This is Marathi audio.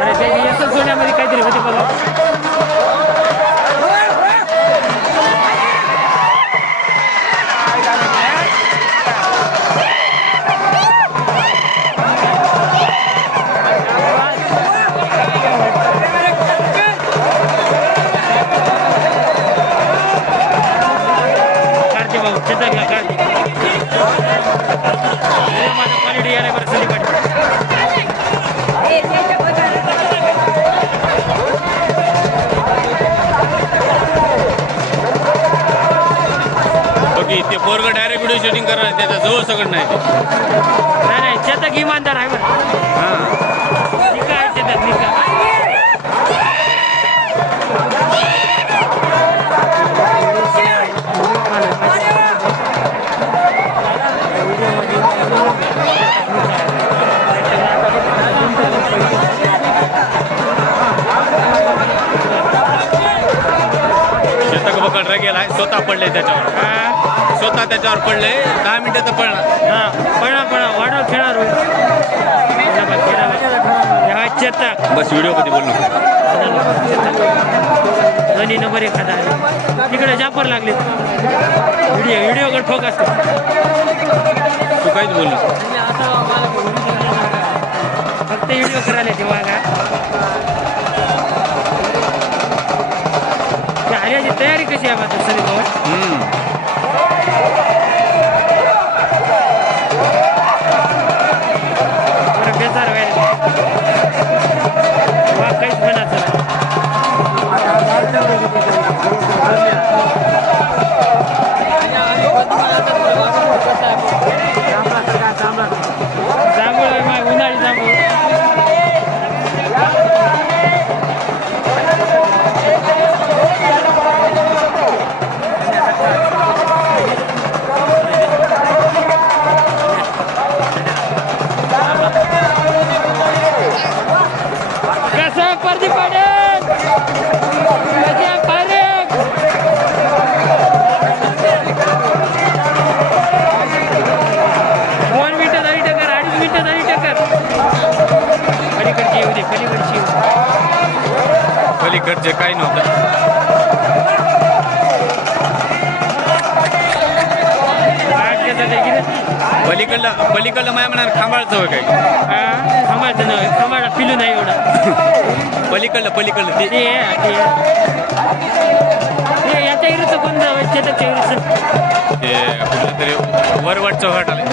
अरे ते असं सोन्यामध्ये काहीतरी होते बघा काढते भाऊ चेतन ते पोरग डायरेक्ट व्हिडिओ शूटिंग करणार त्याच्याजवळ सगळं नाही. नाही नाही चेतक इमानदार आहे बरं. हां. स्वतः पडले त्याच्यावर. हा? स्वतः त्याच्यावर पडले. दहा मिनिटं तर पडणार हा पळा पळा. वाढव खेळणार चेतक. बस व्हिडिओ कधी बोललो दोन्ही नंबर एखादा आहे. तिकडे जापर लागले. व्हिडिओ व्हिडिओकडे फोकस तू काहीच बोललो फक्त व्हिडिओ करायला तेव्हा का ざるを得ない。दे पलीकडची. पलीकडचे काही नव्हतं? पलीकडलं पलीकडलं माया म्हणणार खांबाळचं होय काय हा, थांबायचं नाही थांबायला पिलू नाही एवढा. पलीकडलं पलीकडलं ते ते ते. ते याच्या विरुद्ध कोण जावं? चेतकच्या विरुद्ध. ते कुठलं तरी वरवट चौघाट आले